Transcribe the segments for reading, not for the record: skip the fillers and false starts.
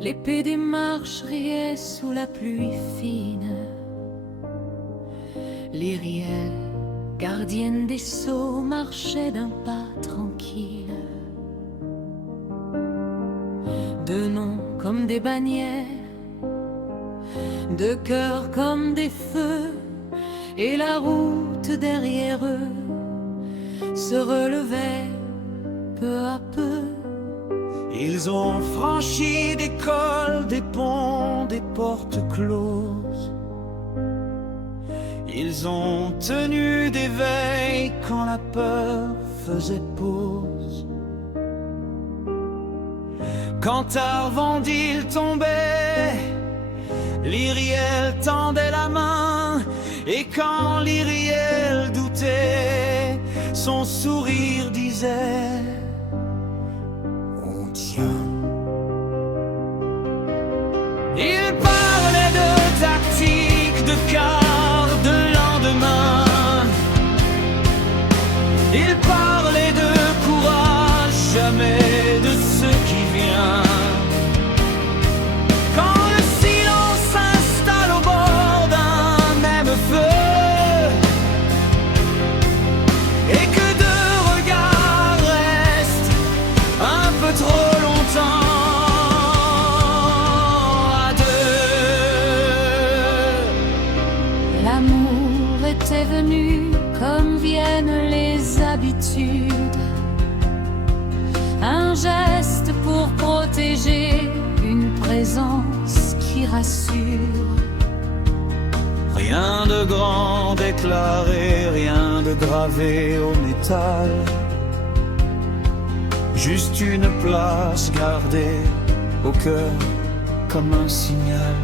L'épée des marches riait sous la pluie fine. L'Iriel, gardienne des sceaux, marchait d'un pas tranquille. De noms comme des bannières, de cœurs comme des feux, et la route derrière eux se relevait peu à peu. Ils ont franchi des cols, des ponts, des portes closes. Ils ont tenu des veilles quand la peur faisait pause. Quand Arvandil tombait, l'Iriel tendait la main. Et quand l'Iriel doutait, son sourire disait: on tient. Il parlait de tactique, de quart, de lendemain. Il parlait de courage, jamais de ce qui vient. Quand le silence s'installe au bord d'un même feu, et que deux regards restent un peu trop longtemps à deux. L'amour était venu comme viennent les habitudes, un geste pour protéger, une présence qui rassure. Rien de grand déclaré, rien de gravé au métal. Juste une place gardée au cœur comme un signal.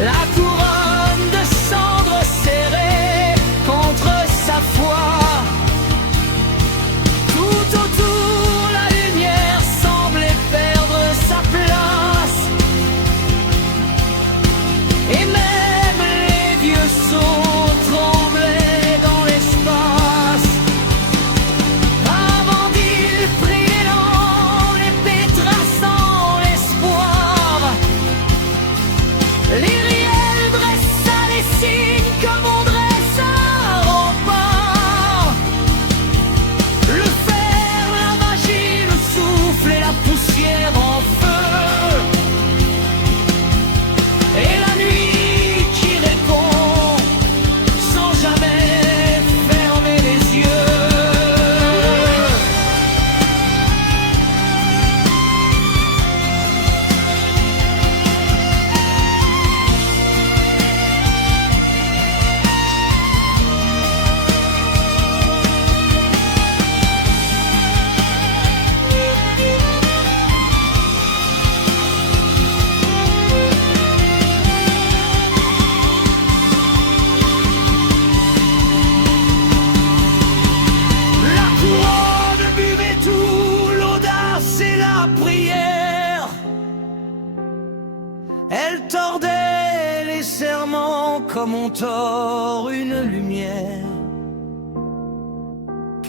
La couronne de cendres serrée contre sa foi. Tout autour la lumière semblait perdre sa place. Et même les vieux sceaux tremblaient dans l'espace. Arvandil prit l'élan, l'épée traçant l'espoir. L'Iriel dressa les signes comme on dresse un rempart. Le fer, la magie, le souffle et la poussière en feu. Et la nuit qui répond sans jamais fermer les yeux. La couronne buvait tout, l'audace et la prière. Elle tordait les serments comme on tord une lumière.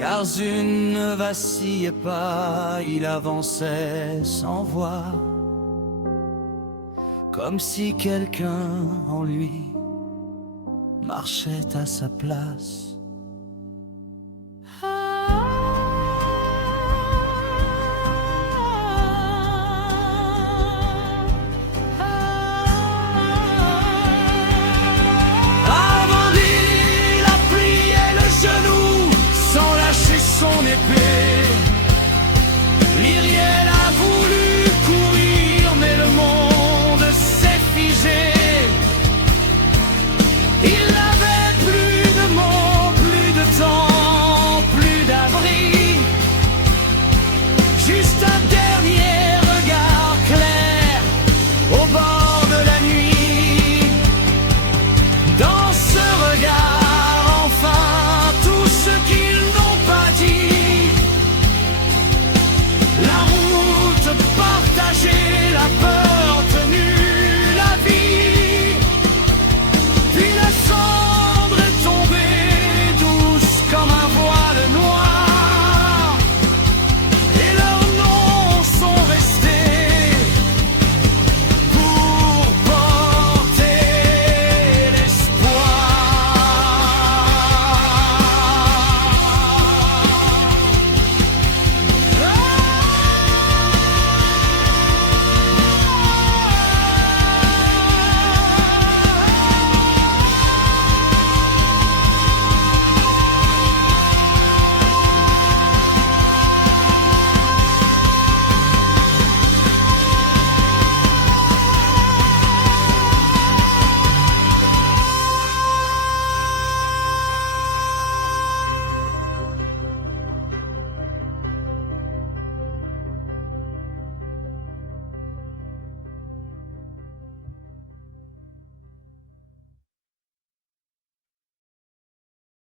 car Zune ne vacillait pas, il avançait sans voix, comme si quelqu'un en lui marchait à sa place.